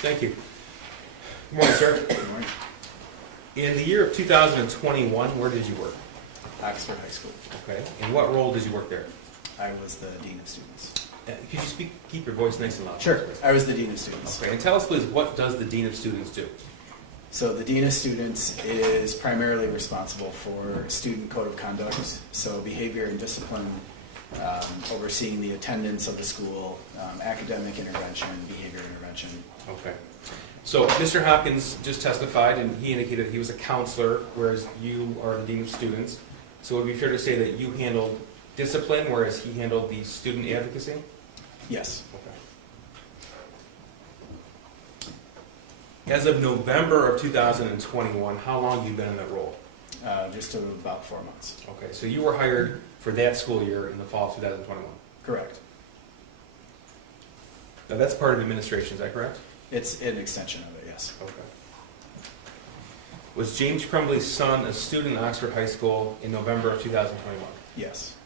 Thank you. Good morning, sir. Good morning. In the year of 2021, where did you work? Oxford High School. Okay. And what role did you work there? I was the Dean of Students. Could you keep your voice nice and loud? Sure. Please? I was the Dean of Students. Okay. And tell us, please, what does the Dean of Students do? So the Dean of Students is primarily responsible for student code of conduct, so behavior and discipline, overseeing the attendance of the school, academic intervention, behavior intervention. Okay. So Mr. Hopkins just testified, and he indicated he was a counselor, whereas you are the Dean of Students. So it would be fair to say that you handled discipline, whereas he handled the student advocacy? Yes. Okay. As of November of 2021, how long have you been in that role? Just about 4 months. Okay, so you were hired for that school year in the fall of 2021. Correct. Now that's part of administration, is that correct? It's an extension of it, yes. Okay. Was James Crumbley's son a student in Oxford High School in November of 2021? Yes.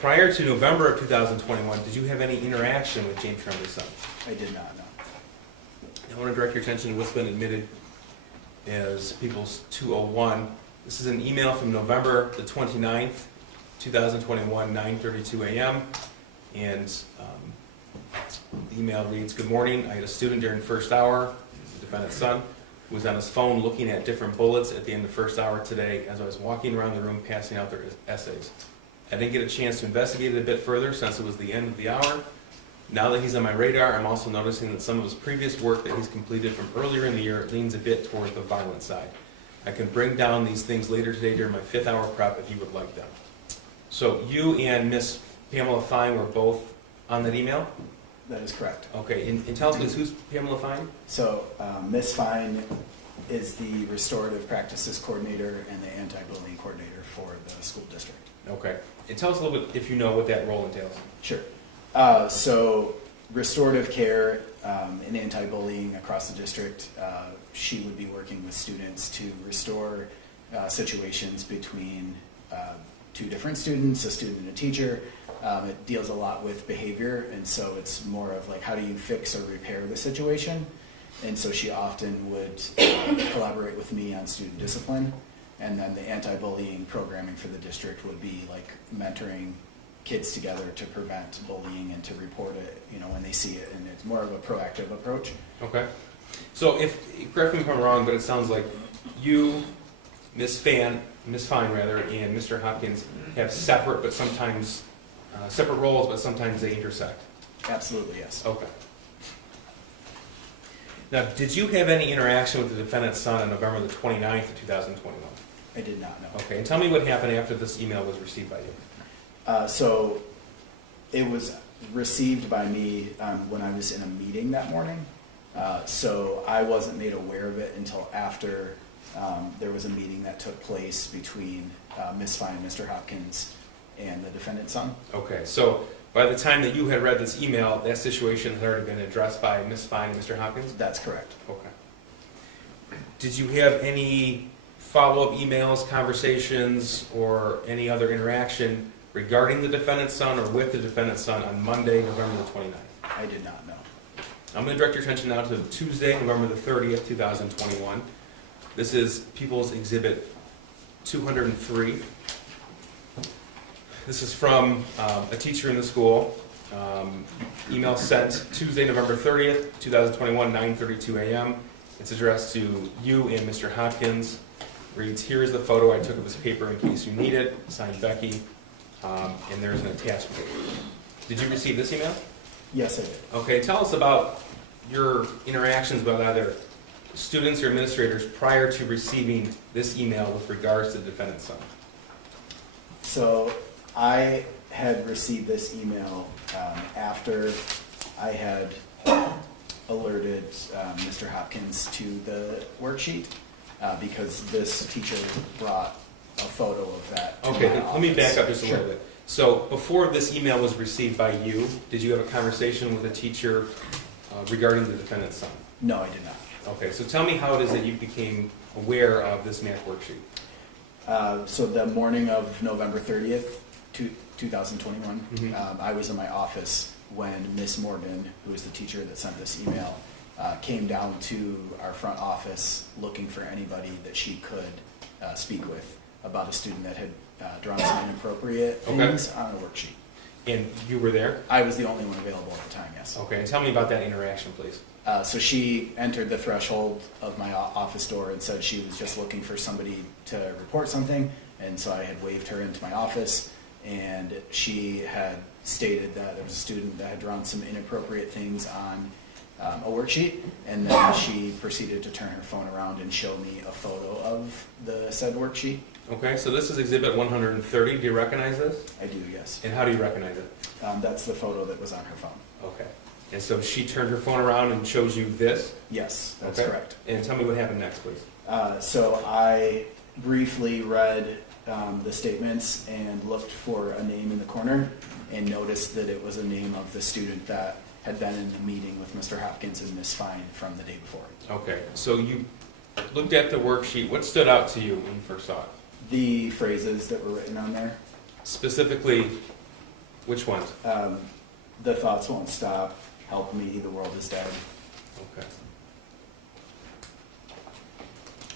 Prior to November of 2021, did you have any interaction with James Crumbley's son? I did not know. I want to direct your attention to what's been admitted as People's 201. This is an email from November the 29th, 2021, 9:32 a.m. And the email reads, "Good morning. I had a student during first hour, the defendant's son, who was on his phone looking at different bullets at the end of first hour today as I was walking around the room passing out their essays. I didn't get a chance to investigate it a bit further since it was the end of the hour. Now that he's on my radar, I'm also noticing that some of his previous work that he's completed from earlier in the year leans a bit toward the violent side. I can bring down these things later today during my 5th hour prep if you would like them." So you and Miss Pamela Fine were both on that email? That is correct. Okay, and tell us, please, who's Pamela Fine? So Ms. Fine is the restorative practices coordinator and the anti-bullying coordinator for the school district. Okay, and tell us a little bit, if you know, what that role entails. Sure. So restorative care and anti-bullying across the district, she would be working with students to restore situations between two different students, a student and a teacher. It deals a lot with behavior, and so it's more of like, how do you fix or repair the situation? And so she often would collaborate with me on student discipline, and then the anti-bullying programming for the district would be like mentoring kids together to prevent bullying and to report it, when they see it, and it's more of a proactive approach. Okay. So correct me if I'm wrong, but it sounds like you, Miss Fine, and Mr. Hopkins have separate roles, but sometimes they intersect. Absolutely, yes. Okay. Now, did you have any interaction with the defendant's son on November the 29th of 2021? I did not know. Okay, and tell me what happened after this email was received by you. So it was received by me when I was in a meeting that morning. So I wasn't made aware of it until after there was a meeting that took place between Ms. Fine and Mr. Hopkins and the defendant's son. Okay, so by the time that you had read this email, that situation had already been addressed by Ms. Fine and Mr. Hopkins? That's correct. Okay. Did you have any follow-up emails, conversations, or any other interaction regarding the defendant's son or with the defendant's son on Monday, November the 29th? I did not know. I'm going to direct your attention now to Tuesday, November the 30th, 2021. This is People's Exhibit 203. This is from a teacher in the school. Email sent Tuesday, November 30th, 2021, 9:32 a.m. It's addressed to you and Mr. Hopkins. Reads, "Here's the photo I took of his paper in case you need it. Signed, Becky." And there's an attachment. Did you receive this email? Yes, I did. Okay, tell us about your interactions with either students or administrators prior to receiving this email with regards to the defendant's son. So I had received this email after I had alerted Mr. Hopkins to the worksheet because this teacher brought a photo of that to Okay, my let me back office. up just a little bit. So before this email was received by you, did you have a conversation with a teacher regarding the defendant's son? No, I did not. Okay, so tell me how it is that you became aware of this math worksheet. So the morning of November 30th, 2021, I was in my office when Miss Morgan, who is the teacher that sent this email, came down to our front office looking for anybody that she could speak with about a student that had drawn some inappropriate things on a worksheet. And you were there? I was the only one available at the time, yes. Okay, and tell me about that interaction, please. So she entered the threshold of my office door and said she was just looking for somebody to report something, and so I had waved her into my office, and she had stated that there was a student that had drawn some inappropriate things on a worksheet, and then she proceeded to turn her phone around and show me a photo of the said worksheet. Okay, so this is exhibit 130. Do you recognize this? I do, yes. And how do you recognize it? That's the photo that was on her phone. Okay. And so she turned her phone around and shows you this? Yes, that's Okay. correct. And tell me what happened next, please. So I briefly read the statements and looked for a name in the corner and noticed that it was a name of the student that had been in the meeting with Mr. Hopkins and Ms. Fine from the day before. Okay, so you looked at the worksheet. What stood out to you when you first saw it? The phrases that were written on there, Specifically, which ones? the thoughts won't stop, help me, the world is dead. Okay.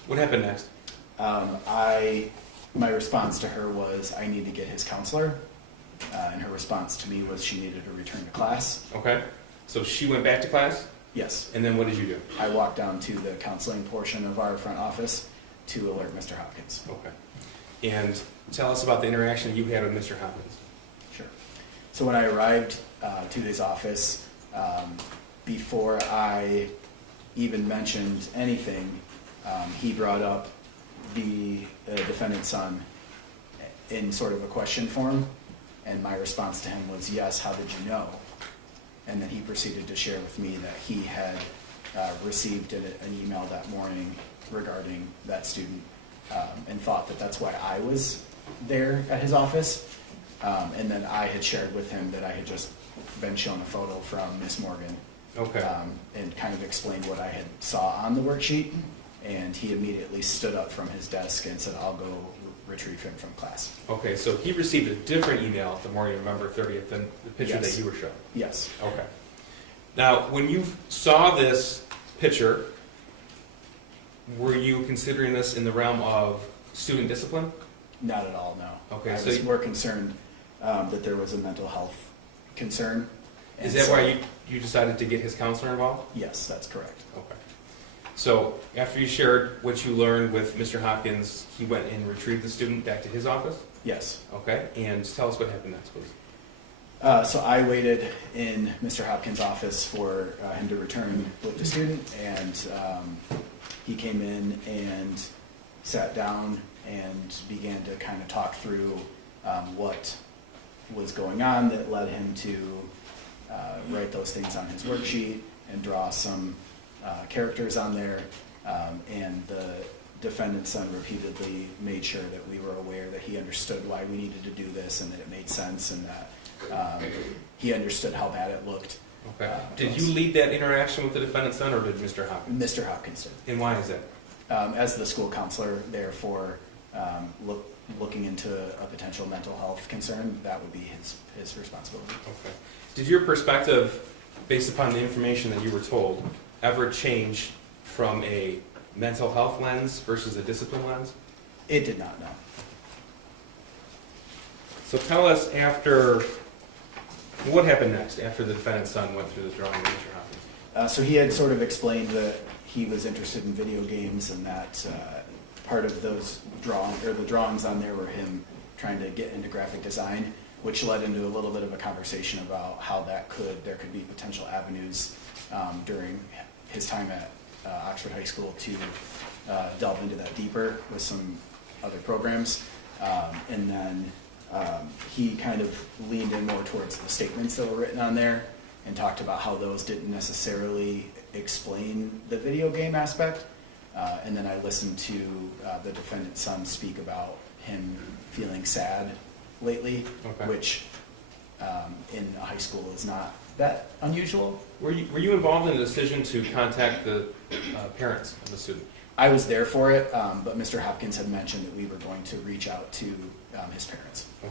What happened next? My response to her was, I need to get his counselor. And her response to me was she needed to return to class. Okay, so she went back to class, Yes. and then what did you do? I walked down to the counseling portion of our front office to alert Mr. Hopkins. Okay. And tell us about the interaction you had with Mr. Hopkins. Sure. So when I arrived to his office, before I even mentioned anything, he brought up the defendant's son in sort of a question form, and my response to him was, yes, how did you know? And then he proceeded to share with me that he had received an email that morning regarding that student, and thought that that's why I was there at his office. And then I had shared with him that I had just been shown a photo from Miss Morgan. Okay. And kind of explained what I had saw on the worksheet, and he immediately stood up from his desk and said, I'll go retrieve him from class. Okay, so he received a different email the morning of November 30th than the picture Yes. that you were shown? Yes. Okay. Now, when you saw this picture, were you considering this in the realm of student discipline? Not at all, no. Okay, I so was more concerned that there was a mental health concern. Is And that so- why you decided to get his counselor involved? Yes, that's correct. Okay. So after you shared what you learned with Mr. Hopkins, he went and retrieved the student back to his office? Yes. Okay, and tell us what happened next, please. So I waited in Mr. Hopkins' office for him to return with the student, and he came in and sat down and began to kind of talk through what was going on that led him to write those things on his worksheet and draw some characters on there. And the defendant's son repeatedly made sure that we were aware that he understood why we needed to do this and that it made sense and that he understood how bad it looked. Okay. Did you lead that interaction with the defendant's son, or did Mr. Hopkins? Mr. Hopkins did. And why is that? As the school counselor, therefore, looking into a potential mental health concern, that would be his responsibility. Okay. Did your perspective, based upon the information that you were told, ever change from a mental health lens versus a discipline lens? It did not, no. So tell us what happened next after the defendant's son went through the drawing with Mr. Hopkins? So he had sort of explained that he was interested in video games and that part of those the drawings on there were him trying to get into graphic design, which led into a little bit of a conversation about how there could be potential avenues during his time at Oxford High School to delve into that deeper with some other programs. And then he kind of leaned in more towards the statements that were written on there and talked about how those didn't necessarily explain the video game aspect. And then I listened to the defendant's son speak about him feeling sad lately, Okay. which in a high school is not that unusual. Were you involved in the decision to contact the parents of the student? I was there for it, but Mr. Hopkins had mentioned that we were going to reach out to his parents. Okay.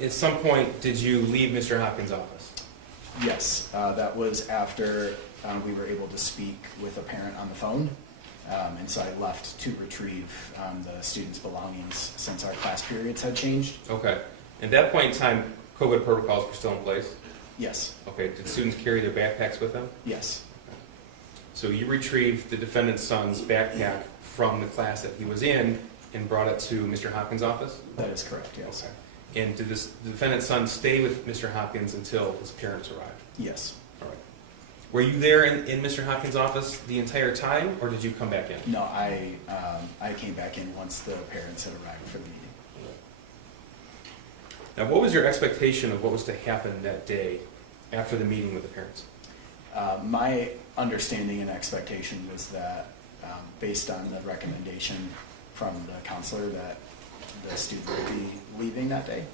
At some point, did you leave Mr. Hopkins' office? Yes, that was after we were able to speak with a parent on the phone. And so I left to retrieve the students' belongings since our class periods had changed. Okay. At that point in time, COVID protocols were still in place? Yes, Okay. Did students carry their backpacks with them? yes, So you retrieved the defendant's son's backpack from the class that he was in and brought it to Mr. Hopkins' office? that is correct, yes. Okay. And did the defendant's son stay with Mr. Hopkins until his parents arrived? Yes. All right. Were you there in Mr. Hopkins' office the entire time, or did you come back in? No, I came back in once the parents had arrived for the meeting. Now, what was your expectation of what was to happen that day after the meeting with the parents? My understanding and expectation was that, based on the recommendation from the counselor, that the student would be leaving that day,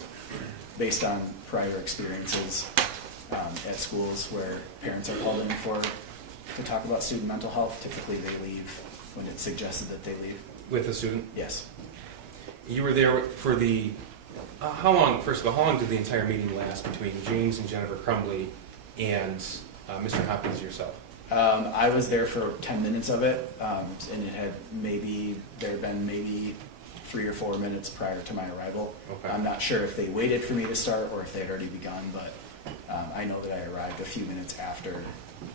based on prior experiences at schools where parents are called in to talk about student mental health. Typically, they leave when it's suggested that they leave. With the student? Yes. You were there for the, how long, first of all, how long did the entire meeting last between James and Jennifer Crumbley and Mr. Hopkins yourself? I was there for 10 minutes of it, and it had there had been maybe 3 or 4 minutes prior to my arrival. Okay. I'm not sure if they waited for me to start or if they had already begun, but I know that I arrived a few minutes after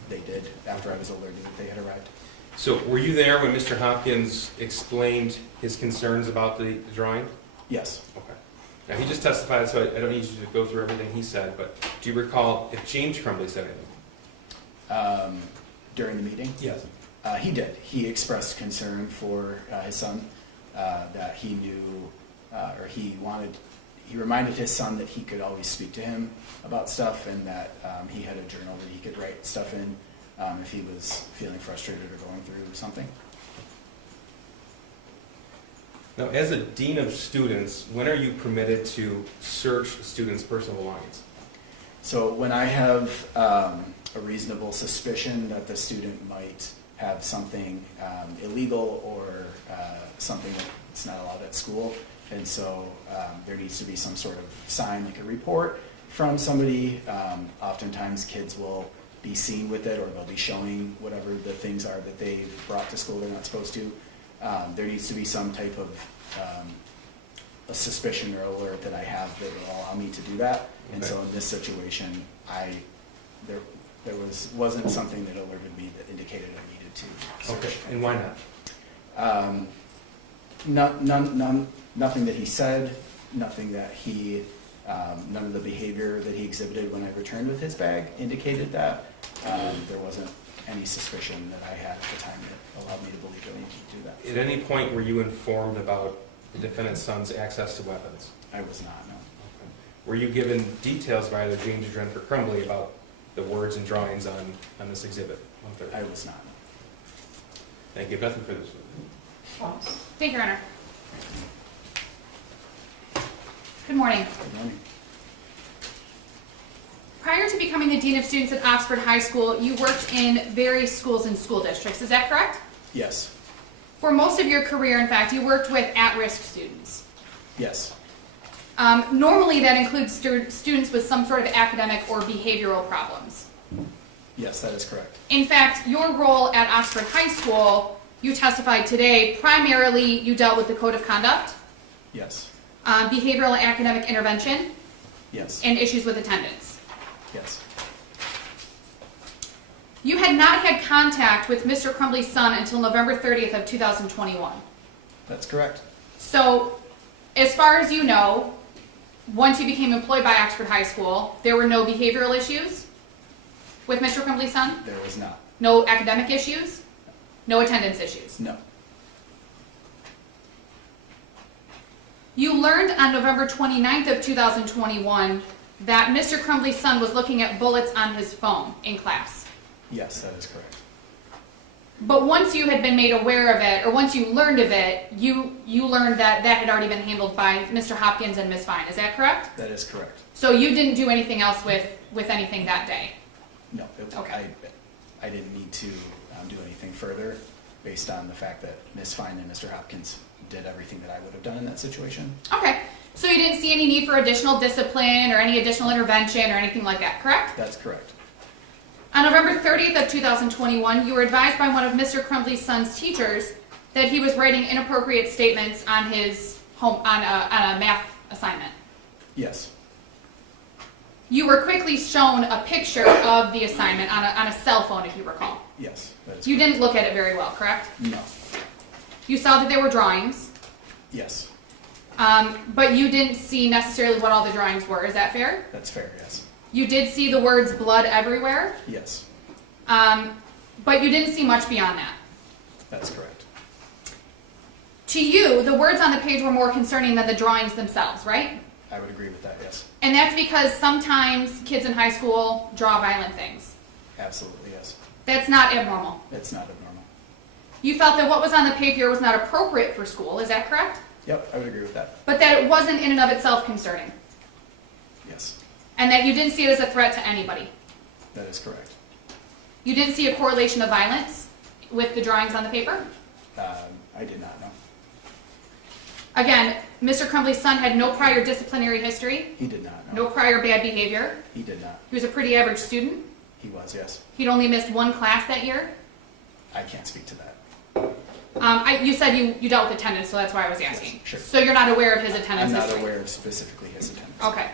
they did, after I was alerted that they had arrived. So were you there when Mr. Hopkins explained his concerns about the drawing? Yes. Okay. Now, he just testified, so I don't need you to go through everything he said, but do you recall if James Crumbley said anything? During the meeting? Yes. He did. He expressed concern for his son, that he knew, or he reminded his son that he could always speak to him about stuff, and that he had a journal that he could write stuff in if he was feeling frustrated or going through something. Now, as a dean of students, when are you permitted to search students' personal belongings? So when I have a reasonable suspicion that the student might have something illegal or something that's not allowed at school, and so there needs to be some sort of sign, like a report from somebody. Oftentimes kids will be seen with it, or they'll be showing whatever the things are that they've brought to school they're not supposed to. There needs to be some type of a suspicion or alert that I have that will allow me to do that. And Okay. so in this situation, there wasn't something that alerted me that indicated I needed to search. Okay, and why not? Nothing that he said, nothing that none of the behavior that he exhibited when I returned with his bag indicated that. There wasn't any suspicion that I had at the time that allowed me to believe that I needed to do that. At any point were you informed about the defendant's son's access to weapons? I was not, no. Were you given details by either James or Jennifer Crumbley about the words and drawings on this exhibit? I was not, no. Thank you. Nothing further. Thank you, Your Honor. Good morning. Good morning. Prior to becoming the Dean of Students at Oxford High School, you worked in various schools and school districts. Is that correct? Yes. For most of your career, in fact, you worked with at-risk students. Yes. Normally, that includes students with some sort of academic or behavioral problems. Yes, that is correct. In fact, your role at Oxford High School, you testified today, primarily you dealt with the code of conduct, Yes. behavioral and academic intervention, Yes. and issues with attendance. Yes. You had not had contact with Mr. Crumbley's son until November 30th of 2021. That's correct. So, as far as you know, once you became employed by Oxford High School, there were no behavioral issues with Mr. Crumbley's son? There was not. No academic issues? No attendance issues? No. You learned on November 29th of 2021 that Mr. Crumbley's son was looking at bullets on his phone in class. Yes, that is correct. But once you had been made aware of it, or once you learned of it, you learned that that had already been handled by Mr. Hopkins and Ms. Fine. Is that correct? That is correct. So you didn't do anything else with anything that day? No. Okay. I didn't need to do anything further based on the fact that Ms. Fine and Mr. Hopkins did everything that I would have done in that situation. Okay. So you didn't see any need for additional discipline or any additional intervention or anything like that, correct? That's correct. On November 30th of 2021, you were advised by one of Mr. Crumbley's son's teachers that he was writing inappropriate statements on his on a math assignment. Yes. You were quickly shown a picture of the assignment on a cell phone, if you recall. Yes. That is You correct. didn't look at it very well, correct? No. You saw that there were drawings, Yes. but you didn't see necessarily what all the drawings were. Is that fair? That's fair. Yes. You did see the words blood everywhere, Yes. but you didn't see much beyond that. That's correct. To you, the words on the page were more concerning than the drawings themselves, right? I would agree with that. Yes. And that's because sometimes kids in high school draw violent things. Absolutely. Yes. That's not abnormal. It's not abnormal. You felt that what was on the paper was not appropriate for school, is that correct? Yep. I would agree with that. But that it wasn't in and of itself concerning, Yes. and that you didn't see it as a threat to anybody. That is correct. You didn't see a correlation of violence with the drawings on the paper? I did not know. Again, Mr. Crumbley's son had no prior disciplinary history, He did not know. no prior bad behavior. He did not. He was a pretty average student. He was. Yes. He'd only missed one class that year. I can't speak to that. You said you dealt with attendance, so that's why I was asking. Yes, sure. So you're not aware of his attendance I'm not history? aware of specifically his attendance. Okay.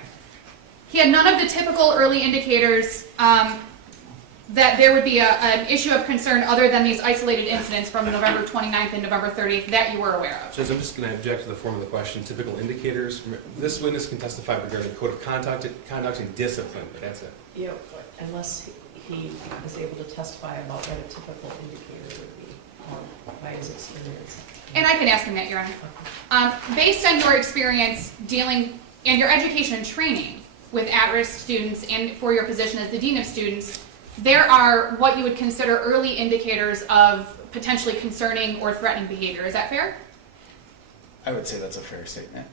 He had none of the typical early indicators that there would be an issue of concern other than these isolated incidents from November 29th and November 30th that you were aware of. Judge, I'm just going to object to the form of the question. Typical indicators. This witness can testify regarding code of conduct and discipline, but that's it. Yeah, unless he is able to testify about what a typical indicator would be by his experience. And I can ask him that, Your Honor. Based on your experience dealing and your education and training with at-risk students and for your position as the Dean of Students, there are what you would consider early indicators of potentially concerning or threatening behavior. Is that fair? I would say that's a fair statement.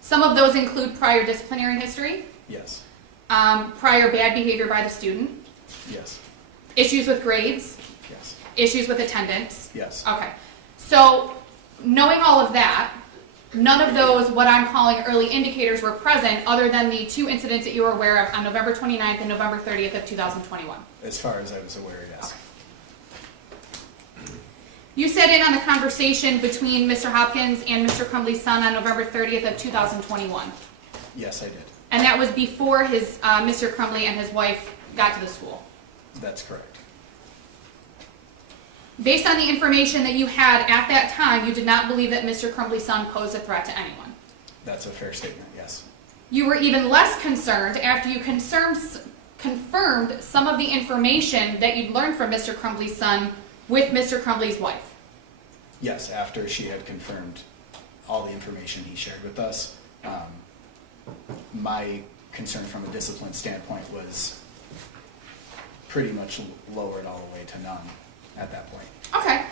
Some of those include prior disciplinary history, Yes. prior bad behavior by the student, Yes. issues with grades, Yes. issues with attendance. Yes. Okay. So, knowing all of that, none of those, what I'm calling early indicators, were present other than the two incidents that you were aware of on November 29th and November 30th of 2021. As far as I was aware, yes. You sat in on the conversation between Mr. Hopkins and Mr. Crumbley's son on November 30th of 2021. Yes, I did. And that was before Mr. Crumbley and his wife got to the school. That's correct. Based on the information that you had at that time, you did not believe that Mr. Crumbley's son posed a threat to anyone. That's a fair statement, yes. You were even less concerned after you confirmed some of the information that you'd learned from Mr. Crumbley's son with Mr. Crumbley's wife. Yes, after she had confirmed all the information he shared with us, my concern from a discipline standpoint was pretty much lowered all the way to none at that point. Okay.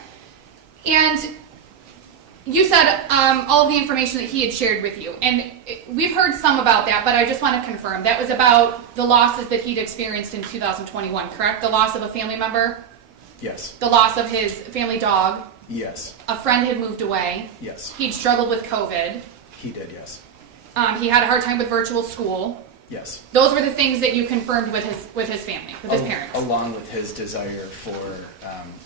And you said all of the information that he had shared with you. And we've heard some about that, but I just want to confirm. That was about the losses that he'd experienced in 2021, correct? The loss of a family member, Yes. the loss of his family dog, Yes. a friend had moved away, Yes. he'd struggled with COVID, He did, yes. he had a hard time with virtual school. Yes. Those were the things that you confirmed with his family, with his parents. Along with his desire for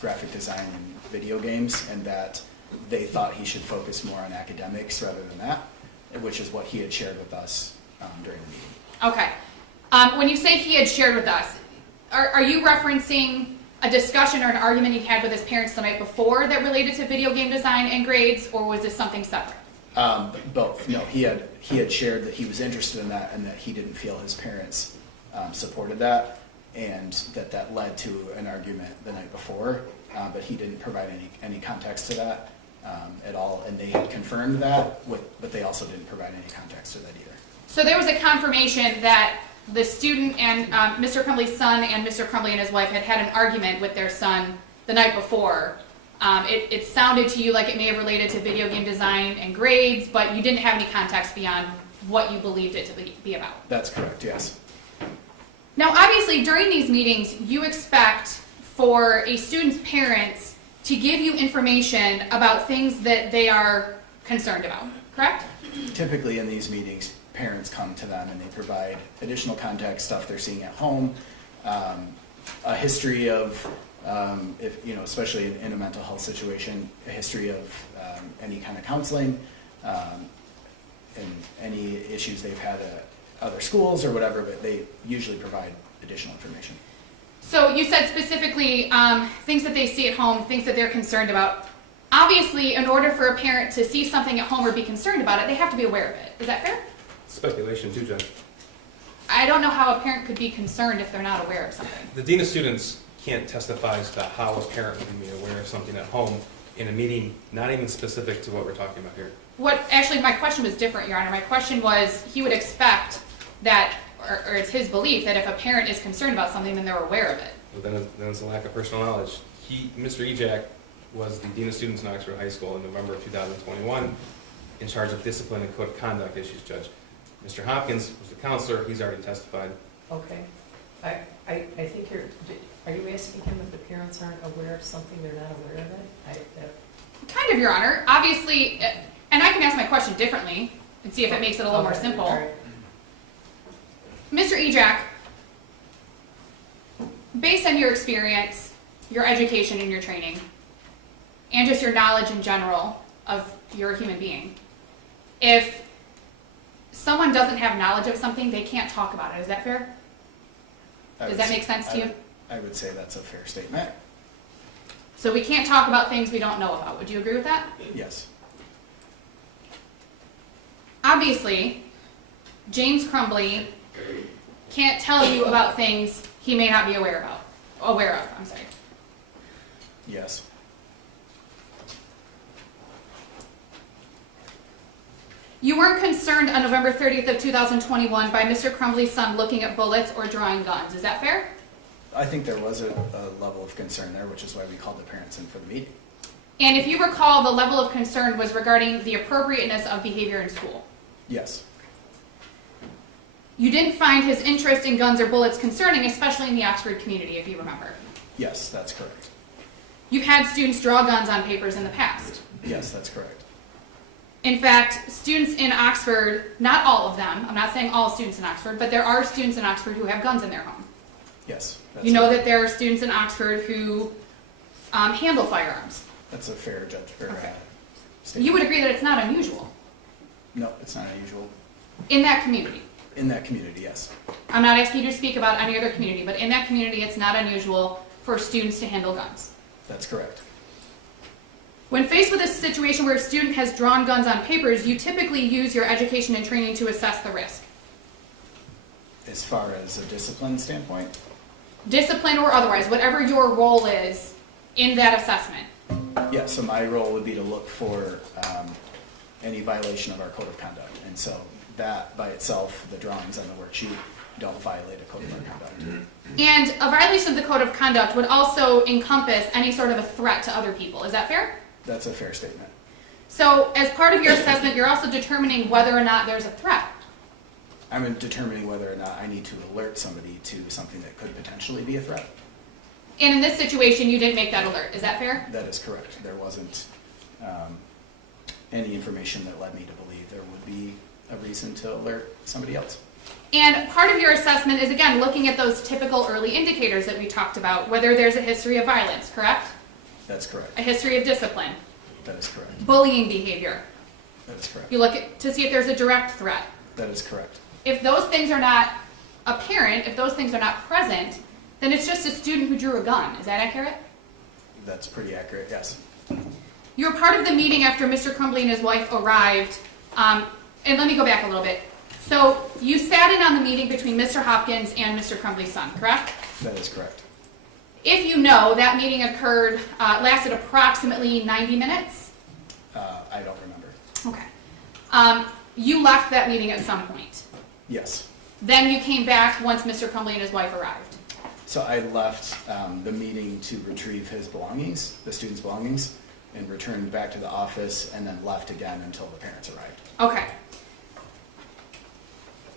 graphic design and video games, and that they thought he should focus more on academics rather than that, which is what he had shared with us during the meeting. Okay. When you say he had shared with us, are you referencing a discussion or an argument he'd had with his parents the night before that related to video game design and grades, or was this something separate? Both. No, he had shared that he was interested in that and that he didn't feel his parents supported that, and that led to an argument the night before, but he didn't provide any context to that at all, and they had confirmed that, but they also didn't provide any context to that either. So there was a confirmation that the student and Mr. Crumbley's son and Mr. Crumbley and his wife had an argument with their son the night before. It sounded to you like it may have related to video game design and grades, but you didn't have any context beyond what you believed it to be about. That's correct, yes. Now, obviously, during these meetings, you expect for a student's parents to give you information about things that they are concerned about, correct? Typically in these meetings, parents come to them and they provide additional context, stuff they're seeing at home, a history of, if especially in a mental health situation, a history of any kind of counseling, and any issues they've had at other schools or whatever, but they usually provide additional information. So you said specifically things that they see at home, things that they're concerned about. Obviously, in order for a parent to see something at home or be concerned about it, they have to be aware of it. Is that fair? Speculation too, Judge. I don't know how a parent could be concerned if they're not aware of something. The Dean of Students can't testify as to how a parent would be aware of something at home in a meeting, not even specific to what we're talking about here. Actually, my question was different, Your Honor. My question was, he would expect that, or it's his belief that if a parent is concerned about something, then they're aware of it. Well, then it's a lack of personal knowledge. Mr. Ejak was the Dean of Students in Oxford High School in November of 2021, in charge of discipline and code of conduct issues, Judge. Mr. Hopkins was the counselor. He's already testified. Okay. I think are you asking him if the parents aren't aware of something, they're not aware of it? Kind of, Your Honor. Obviously, and I can ask my question differently and see if it makes it a little more simple. All right. Mr. Ejak, based on your experience, your education and your training, and just your knowledge in general of you're a human being, if someone doesn't have knowledge of something, they can't talk about it. Is that fair? Does that make sense to you? I would say that's a fair statement. So we can't talk about things we don't know about. Would you agree with that? Yes. Obviously, James Crumbley can't tell you about things he may not be aware of. I'm sorry. Yes. You weren't concerned on November 30th of 2021 by Mr. Crumbley's son looking at bullets or drawing guns. Is that fair? I think there was a level of concern there, which is why we called the parents in for the meeting. And if you recall, the level of concern was regarding the appropriateness of behavior in school. Yes. You didn't find his interest in guns or bullets concerning, especially in the Oxford community, if you remember. Yes, that's correct. You've had students draw guns on papers in the past. Yes, that's correct. In fact, students in Oxford, not all of them, I'm not saying all students in Oxford, but there are students in Oxford who have guns in their home. Yes. You know that there are students in Oxford who handle firearms. That's a fair Okay. statement. You would agree that it's not unusual No, it's not unusual. in that community. In that community, yes. I'm not asking you to speak about any other community, but in that community, it's not unusual for students to handle guns. That's correct. When faced with a situation where a student has drawn guns on papers, you typically use your education and training to assess the risk. As far as a discipline standpoint, Discipline or otherwise, whatever your role is in that assessment. yeah, so my role would be to look for any violation of our code of conduct. And so that by itself, the drawings on the worksheet don't violate a code of our conduct. And a violation of the code of conduct would also encompass any sort of a threat to other people. Is that fair? That's a fair statement. So as part of your assessment, you're also determining whether or not there's a threat. I'm determining whether or not I need to alert somebody to something that could potentially be a threat. And in this situation, you didn't make that alert. Is that fair? That is correct. There wasn't any information that led me to believe there would be a reason to alert somebody else. And part of your assessment is, again, looking at those typical early indicators that we talked about, whether there's a history of violence, correct? That's correct. A history of discipline, That is correct. bullying behavior. That is correct. You look to see if there's a direct threat. That is correct. If those things are not apparent, if those things are not present, then it's just a student who drew a gun. Is that accurate? That's pretty accurate, yes. You were part of the meeting after Mr. Crumbley and his wife arrived. And let me go back a little bit. So you sat in on the meeting between Mr. Hopkins and Mr. Crumbley's son, correct? That is correct. If you know, that meeting lasted approximately 90 minutes. I don't remember. Okay. You left that meeting at some point. Yes. Then you came back once Mr. Crumbley and his wife arrived. So I left the meeting to retrieve his belongings, the students' belongings, and returned back to the office and then left again until the parents arrived. Okay.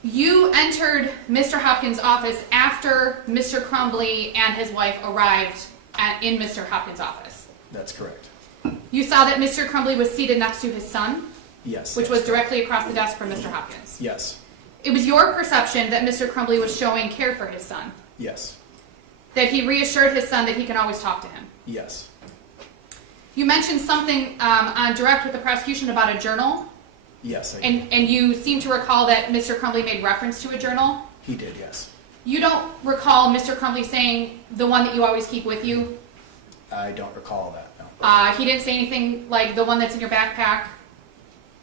You entered Mr. Hopkins' office after Mr. Crumbley and his wife arrived in Mr. Hopkins' office. That's correct. You saw that Mr. Crumbley was seated next to his son, Yes. which was directly across the desk from Mr. Hopkins. Yes. It was your perception that Mr. Crumbley was showing care for his son. Yes. that he reassured his son that he can always talk to him. Yes. You mentioned something on direct with the prosecution about a journal, Yes, I did. and you seem to recall that Mr. Crumbley made reference to a journal. He did, yes. You don't recall Mr. Crumbley saying the one that you always keep with you? I don't recall that, no. He didn't say anything like the one that's in your backpack,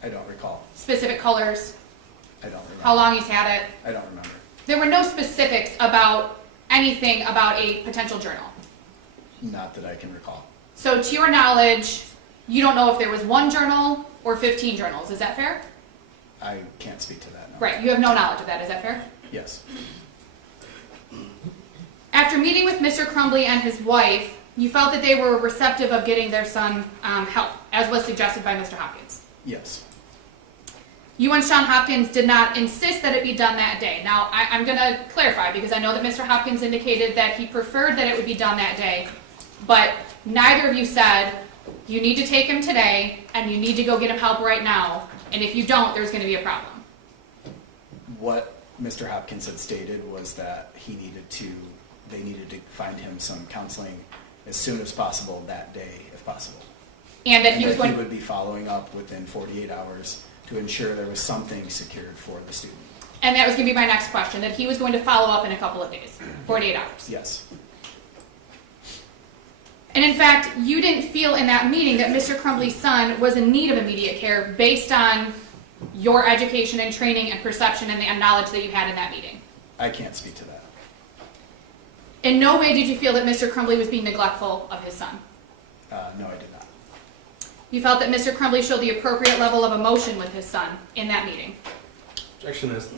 I don't recall. specific colors, I don't remember. how long he's had it. I don't remember. There were no specifics about anything about a potential journal. Not that I can recall. So to your knowledge, you don't know if there was one journal or 15 journals. Is that fair? I can't speak to that, no. Right, you have no knowledge of that. Is that fair? Yes. After meeting with Mr. Crumbley and his wife, you felt that they were receptive of getting their son help, as was suggested by Mr. Hopkins. Yes. You and Sean Hopkins did not insist that it be done that day. Now, I'm going to clarify because I know that Mr. Hopkins indicated that he preferred that it would be done that day, but neither of you said, you need to take him today and you need to go get him help right now, and if you don't, there's going to be a problem. What Mr. Hopkins had stated was that they needed to find him some counseling as soon as possible that day, if possible. And that And he was that he going would be following up within 48 hours to ensure there was something secured for the student. and that was going to be my next question, that he was going to follow up in a couple of days, 48 hours. Yes. And in fact, you didn't feel in that meeting that Mr. Crumbley's son was in need of immediate care based on your education and training and perception and the knowledge that you had in that meeting. I can't speak to that. In no way did you feel that Mr. Crumbley was being neglectful of his son. No, I did not. You felt that Mr. Crumbley showed the appropriate level of emotion with his son in that meeting. Objection is,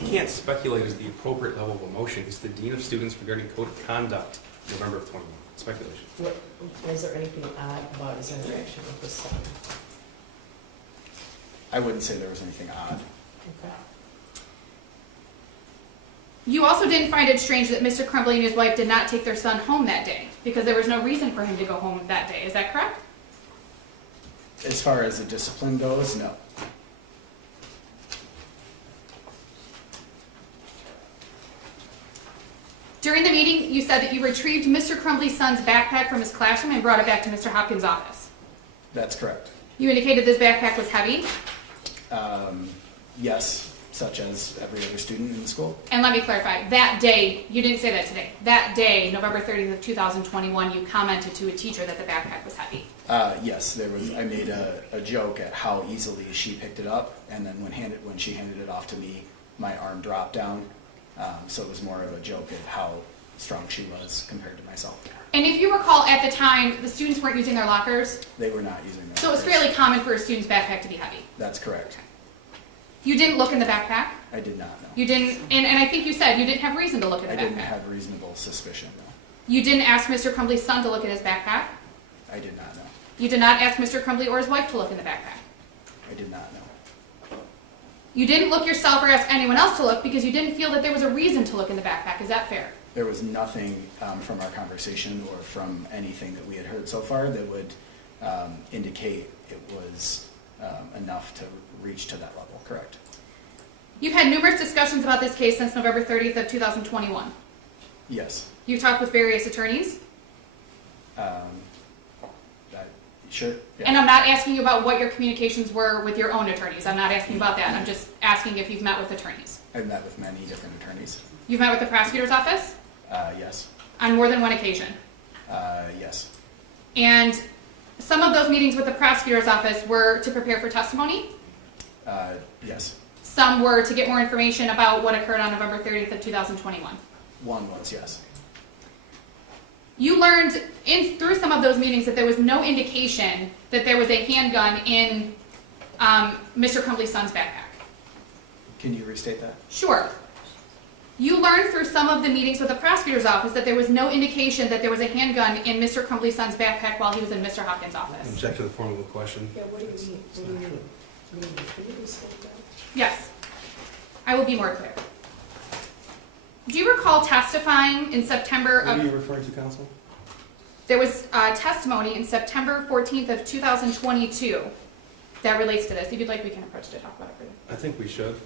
he can't speculate as the appropriate level of emotion. He's the Dean of Students regarding code of conduct, November of 21. Speculation. Was there anything odd about his interaction with his son? I wouldn't say there was anything odd. Okay. You also didn't find it strange that Mr. Crumbley and his wife did not take their son home that day because there was no reason for him to go home that day. Is that correct? As far as the discipline goes, no. During the meeting, you said that you retrieved Mr. Crumbley's son's backpack from his classroom and brought it back to Mr. Hopkins' office. That's correct. You indicated this backpack was heavy. Yes, such as every other student in the school. And let me clarify, that day, you didn't say that today. That day, November 30th of 2021, you commented to a teacher that the backpack was heavy. Yes, there was. I made a joke at how easily she picked it up, and then when she handed it off to me, my arm dropped down. So it was more of a joke at how strong she was compared to myself. And if you recall, at the time, the students weren't using their lockers, They were not using that. so it was fairly common for a student's backpack to be heavy. That's correct. You didn't look in the backpack. I did not know. You didn't, and I think you said you didn't have reason to look in the I backpack. didn't have reasonable suspicion, no. You didn't ask Mr. Crumbley's son to look at his backpack. I did not know. You did not ask Mr. Crumbley or his wife to look in the backpack. I did not know. You didn't look yourself or ask anyone else to look because you didn't feel that there was a reason to look in the backpack. Is that fair? There was nothing from our conversation or from anything that we had heard so far that would indicate it was enough to reach to that level, correct? You've had numerous discussions about this case since November 30th of 2021. Yes. You've talked with various attorneys. Sure. Yeah. And I'm not asking you about what your communications were with your own attorneys. I'm not asking you about that. I'm just asking if you've met with attorneys. I've met with many different attorneys. You've met with the prosecutor's office Yes. on more than one occasion. Yes. And some of those meetings with the prosecutor's office were to prepare for testimony. Yes. Some were to get more information about what occurred on November 30th of 2021. One was yes. You learned through some of those meetings that there was no indication that there was a handgun in Mr. Crumbley's son's backpack. Can you restate that? Sure. You learned through some of the meetings with the prosecutor's office that there was no indication that there was a handgun in Mr. Crumbley's son's backpack while he was in Mr. Hopkins' office. Object to the form of the question. Yeah, what do you mean? What do you mean? Can you restate that? Yes. I will be more clear. Do you recall testifying in September What are of... you referring to, counsel? There was testimony in September 14th of 2022 that relates to this. If you'd like, we can approach to talk about it further. I think we should.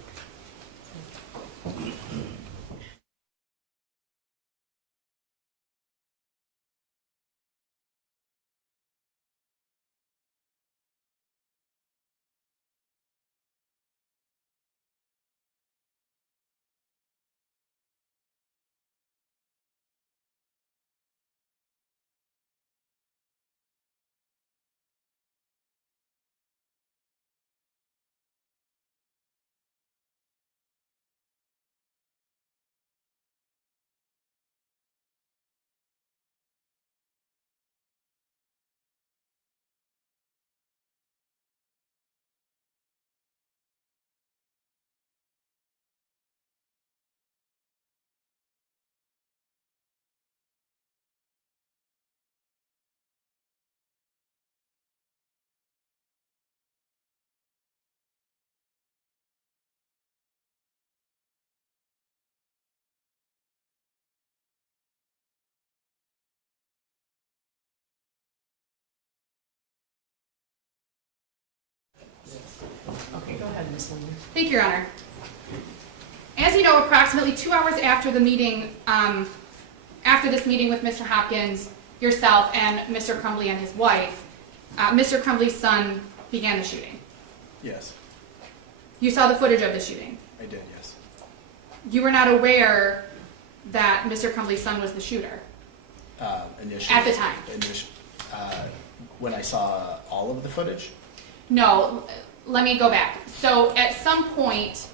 Ms. Lehman. Thank you, Your Honor. As you know, approximately 2 hours after the meeting, after this meeting with Mr. Hopkins, yourself, and Mr. Crumbley and his wife, Mr. Crumbley's son began the shooting. Yes, You saw the footage of the shooting. I did, yes. You were not aware that Mr. Crumbley's son was the shooter Initially. at the time. When I saw all of the footage? No, let me go back. So at some point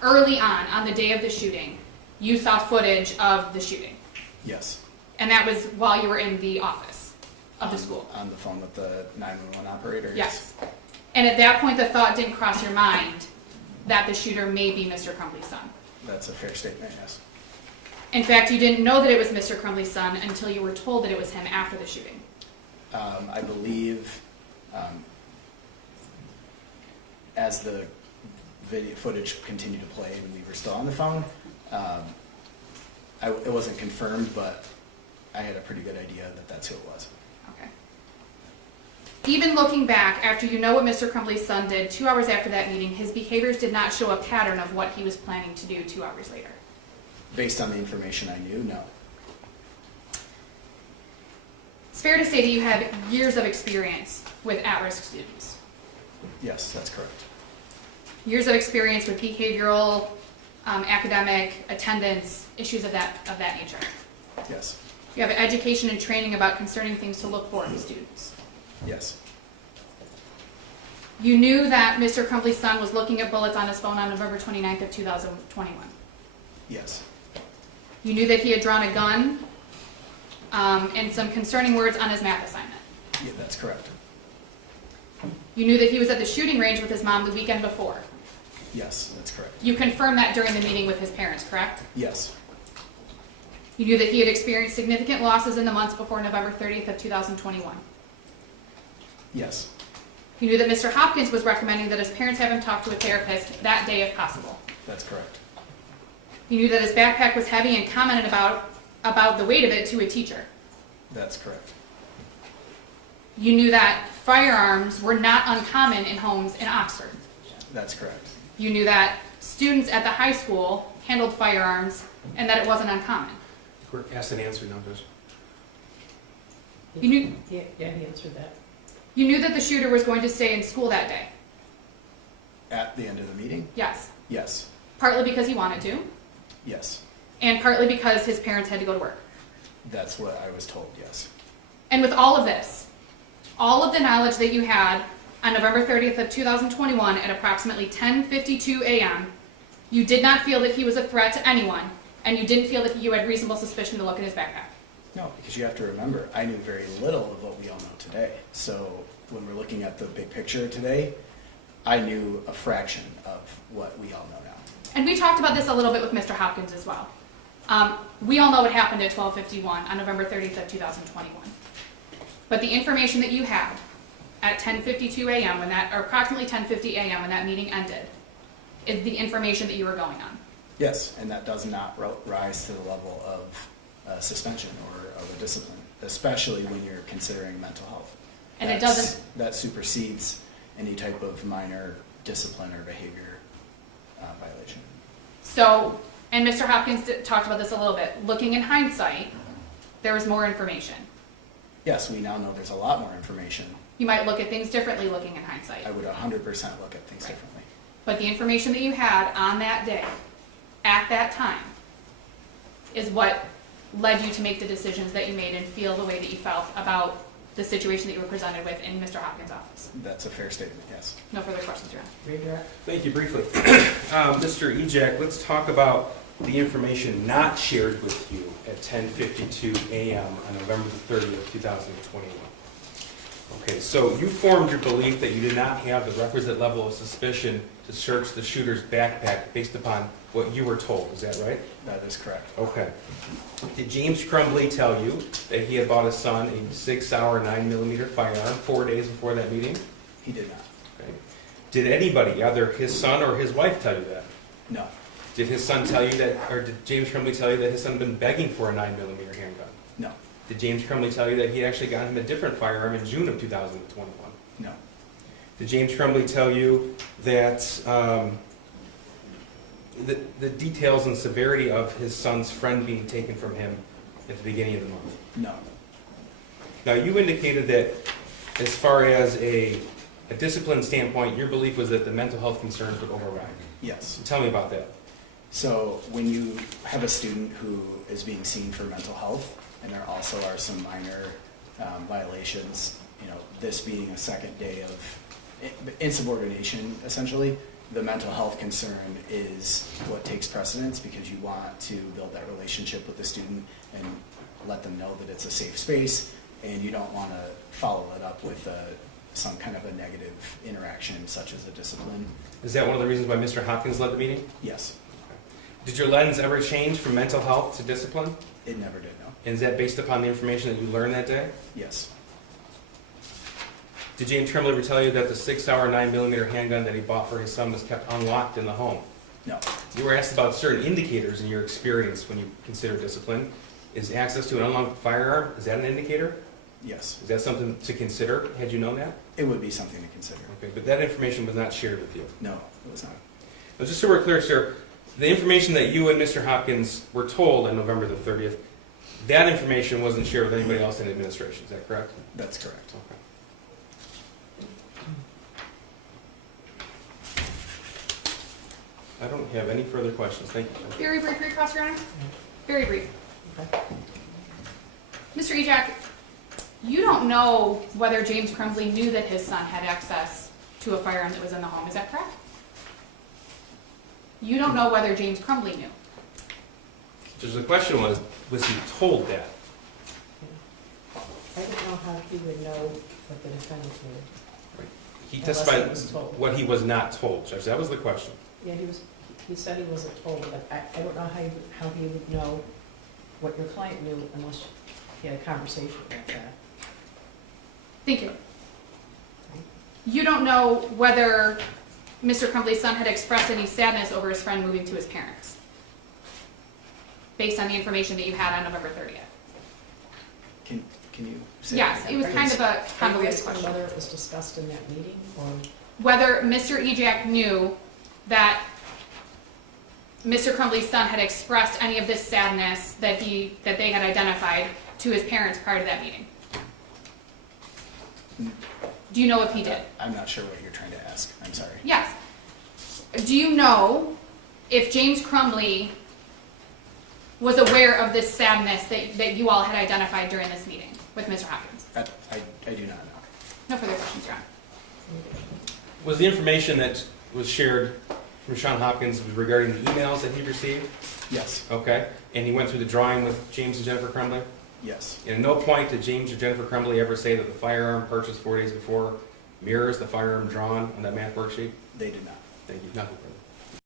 early on the day of the shooting, you saw footage of the shooting. Yes. And that was while you were in the office of the school. On the phone with the 911 operator? Yes. And at that point, the thought didn't cross your mind that the shooter may be Mr. Crumbley's son. That's a fair statement, yes. In fact, you didn't know that it was Mr. Crumbley's son until you were told that it was him after the shooting. I believe as the video footage continued to play and we were still on the phone, it wasn't confirmed, but I had a pretty good idea that that's who it was. Okay. Even looking back, after you know what Mr. Crumbley's son did 2 hours after that meeting, his behaviors did not show a pattern of what he was planning to do 2 hours later. Based on the information I knew, no. It's fair to say that you have years of experience with at-risk students. Yes, that's correct. Years of experience with behavioral, academic, attendance, issues of that nature. Yes. You have education and training about concerning things to look for in students. Yes. You knew that Mr. Crumbley's son was looking at bullets on his phone on November 29th of 2021. Yes. You knew that he had drawn a gun and some concerning words on his math assignment. Yeah, that's correct. You knew that he was at the shooting range with his mom the weekend before. Yes, that's correct. You confirmed that during the meeting with his parents, correct? Yes. You knew that he had experienced significant losses in the months before November 30th of 2021. Yes. You knew that Mr. Hopkins was recommending that his parents have him talk to a therapist that day if possible. That's correct. You knew that his backpack was heavy and commented about the weight of it to a teacher. That's correct. You knew that firearms were not uncommon in homes in Oxford. That's correct. You knew that students at the high school handled firearms and that it wasn't uncommon. We're asked and answered now, Judge. You knew, Yeah, he answered that. you knew that the shooter was going to stay in school that day. At the end of the meeting? Yes. Yes. Partly because he wanted to, Yes. and partly because his parents had to go to work. That's what I was told, yes. And with all of this, all of the knowledge that you had on November 30th of 2021 at approximately 10:52 a.m., you did not feel that he was a threat to anyone, and you didn't feel that you had reasonable suspicion to look in his backpack. No, because you have to remember, I knew very little of what we all know today. So when we're looking at the big picture today, I knew a fraction of what we all know now. And we talked about this a little bit with Mr. Hopkins as well. We all know what happened at 12:51 on November 30th of 2021. But the information that you had at 10:52 a.m. or approximately 10:50 a.m. when that meeting ended is the information that you were going on. Yes, and that does not rise to the level of suspension or of a discipline, especially when you're considering mental health. And it doesn't. That supersedes any type of minor discipline or behavior violation. So, and Mr. Hopkins talked about this a little bit. Looking in hindsight, there was more information. Yes, we now know there's a lot more information. You might look at things differently looking in hindsight. I would 100% look at things differently. But the information that you had on that day, at that time, is what led you to make the decisions that you made and feel the way that you felt about the situation that you were presented with in Mr. Hopkins' office. That's a fair statement, yes. No further questions, Your Honor. Redirect. Thank you. Briefly. Mr. Ejak, let's talk about the information not shared with you at 10:52 a.m. on November the 30th, 2021. Okay, so you formed your belief that you did not have the requisite level of suspicion to search the shooter's backpack based upon what you were told. Is that right? That is correct. Okay. Did James Crumbley tell you that he had bought his son a 6-hour 9mm firearm 4 days before that meeting? He did not. Okay. Did anybody, either his son or his wife, tell you that? No. Did his son tell you that, or did James Crumbley tell you that his son had been begging for a 9mm handgun? No. Did James Crumbley tell you that he actually got him a different firearm in June of 2021? No. Did James Crumbley tell you that the details and severity of his son's friend being taken from him at the beginning of the month? No. Now, you indicated that as far as a discipline standpoint, your belief was that the mental health concerns would override. Yes. Tell me about that. So when you have a student who is being seen for mental health, and there also are some minor violations, this being a second day of insubordination, essentially, the mental health concern is what takes precedence because you want to build that relationship with the student and let them know that it's a safe space, and you don't want to follow it up with some kind of a negative interaction, such as a discipline. Is that one of the reasons why Mr. Hopkins led the meeting? Yes. Did your lens ever change from mental health to discipline? It never did, no. And is that based upon the information that you learned that day? Yes. Did James Crumbley ever tell you that the 6-hour 9mm handgun that he bought for his son was kept unlocked in the home? No. You were asked about certain indicators in your experience when you consider discipline. Is access to an unlocked firearm, is that an indicator? Yes. Is that something to consider, had you known that? It would be something to consider. Okay, but that information was not shared with you. No, it was not. Now, just so we're clear, sir, the information that you and Mr. Hopkins were told on November the 30th, that information wasn't shared with anybody else in administration, is that correct? That's correct. Okay. I don't have any further questions, thank you. Very brief request, Your Honor. Very brief. Okay. Mr. Ejak, you don't know whether James Crumbley knew that his son had access to a firearm that was in the home, is that correct? You don't know whether James Crumbley knew. So the question was he told that? I don't know how he would know what the defendant knew. He Unless testified he was told. what he was not told, Judge, that was the question. Yeah, he said he wasn't told, but I don't know how he would know what your client knew unless he had a conversation like that. Thank you. You don't know whether Mr. Crumbley's son had expressed any sadness over his friend moving to his parents, based on the information that you had on November 30th. Can you say Yes, that it was again, kind please? of a Are you convoluted asking question. whether it was discussed in that meeting, or? Whether Mr. Ejak knew that Mr. Crumbley's son had expressed any of this sadness that they had identified to his parents prior to that meeting. Do you know if he did? I'm not sure what you're trying to ask. I'm sorry. Yes. Do you know if James Crumbley was aware of this sadness that you all had identified during this meeting with Mr. Hopkins? I do not know. No further questions, Your Honor. Was the information that was shared from Sean Hopkins regarding the emails that he received? Yes. Okay, and he went through the drawing with James and Jennifer Crumbley? Yes. And at no point did James or Jennifer Crumbley ever say that the firearm purchased 4 days before mirrors the firearm drawn on that math worksheet? They did not. Thank you. Nothing further.